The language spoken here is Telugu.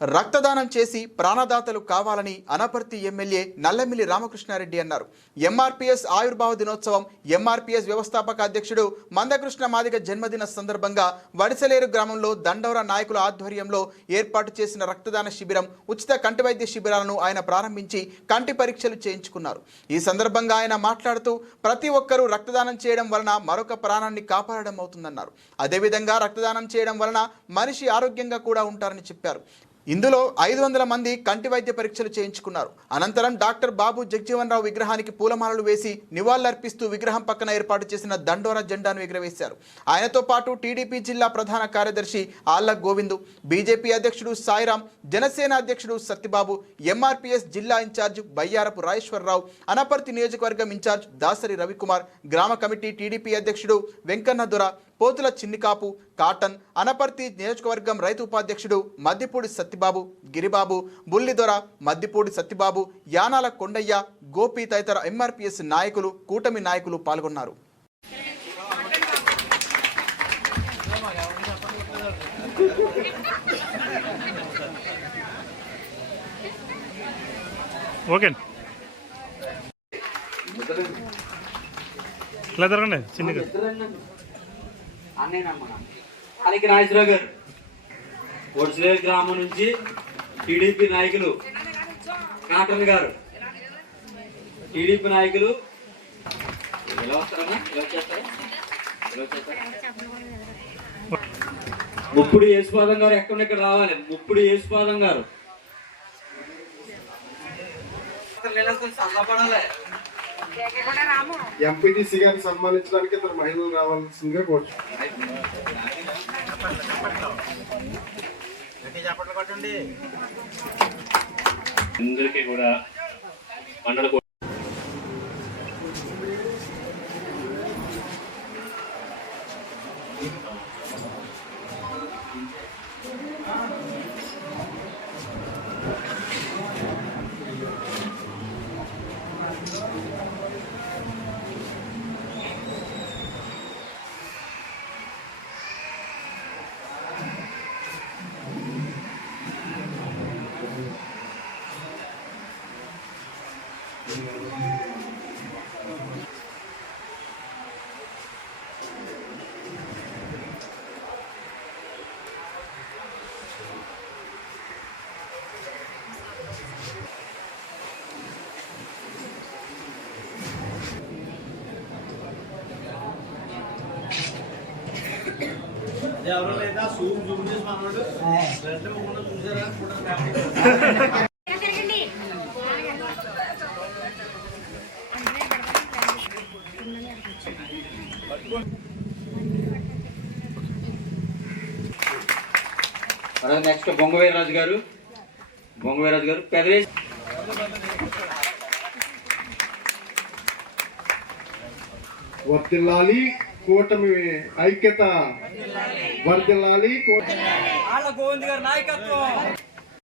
రక్తదానం చేసి ప్రాణదాతలు కావాలని అనపర్తి ఎమ్మెల్యే నల్లమిల్లి రామకృష్ణారెడ్డి అన్నారు. ఎంఆర్పిఎస్ ఆయుర్భావ దినోత్సవం ఎంఆర్పిఎస్ వ్యవస్థాపక అధ్యక్షుడు మందకృష్ణ మాదిగ జన్మదిన సందర్భంగా వడిసలేరు గ్రామంలో దండవర నాయకుల ఆధ్వర్యంలో ఏర్పాటు చేసిన రక్తదాన శిబిరం ఉచిత కంటి వైద్య శిబిరాలను ఆయన ప్రారంభించి కంటి పరీక్షలు చేయించుకున్నారు. ఈ సందర్భంగా ఆయన మాట్లాడుతూ ప్రతి ఒక్కరూ రక్తదానం చేయడం వలన మరొక ప్రాణాన్ని కాపాడడం అవుతుందన్నారు. అదేవిధంగా రక్తదానం చేయడం వలన మనిషి ఆరోగ్యంగా కూడా ఉంటారని చెప్పారు. ఇందులో ఐదు వందల మంది కంటి వైద్య పరీక్షలు చేయించుకున్నారు. అనంతరం డాక్టర్ బాబు జగ్జీవన్ రావు విగ్రహానికి పూలమాలలు వేసి నివాళులర్పిస్తూ విగ్రహం పక్కన ఏర్పాటు చేసిన దండోరా జెండాను ఎగురవేశారు. ఆయనతో పాటు టీడీపీ జిల్లా ప్రధాన కార్యదర్శి ఆళ్ళ గోవిందు బీజేపీ అధ్యక్షుడు సాయిరాం జనసేన అధ్యక్షుడు సత్యబాబు ఎంఆర్పీఎస్ జిల్లా ఇన్ఛార్జ్ బయ్యారపు రాజేశ్వరరావు అనపర్తి నియోజకవర్గం ఇన్ఛార్జ్ దాసరి రవికుమార్ గ్రామ కమిటీ టీడీపీ అధ్యక్షుడు వెంకన్న దొర పోతుల చిన్నికాపు కాటన్ అనపర్తి నియోజకవర్గం రైతు ఉపాధ్యక్షుడు మద్దిపూడి సత్యబాబు గిరిబాబు బుల్లిదొర మద్దిపూడి సత్యబాబు యానాల కొండయ్య గోపి తదితర ఎంఆర్పిఎస్ నాయకులు కూటమి నాయకులు పాల్గొన్నారు. ఓకే. ఇట్లా జరగండి చిన్నగా. అన్నేనమ్మా. అలాగే నాగేశ్వరరావు గారు. ఒడిసిలే గ్రామం నుంచి టీడీపీ నాయకులు కాటన్ గారు. టీడీపీ నాయకులు ఎలా వస్తారన్నా ఎలా వచ్చేస్తారా ఎలా వచ్చేస్తారా ముప్పుడు యేసుపాదం గారు ఎక్కడ ఇక్కడ రావాలి. ముప్పుడు యేసుపాదం గారు. చల్లబడాలి ఎంపీటీసీ గారిని సన్మానించడానికి ఇద్దరు మహిళలు రావాల్సిందిగా కోరుచు అందరికీ కూడా మండల కో- తిరగండి నెక్స్ట్ బొంగవీరరాజు గారు. బొంగవీరరాజు గారు పెదవేసి వర్దిల్లాలి కూటమి ఐక్యత వర్దిల్లాలి కూటమి ఆళ్ళ గోవింద్ గారి నాయకత్వం.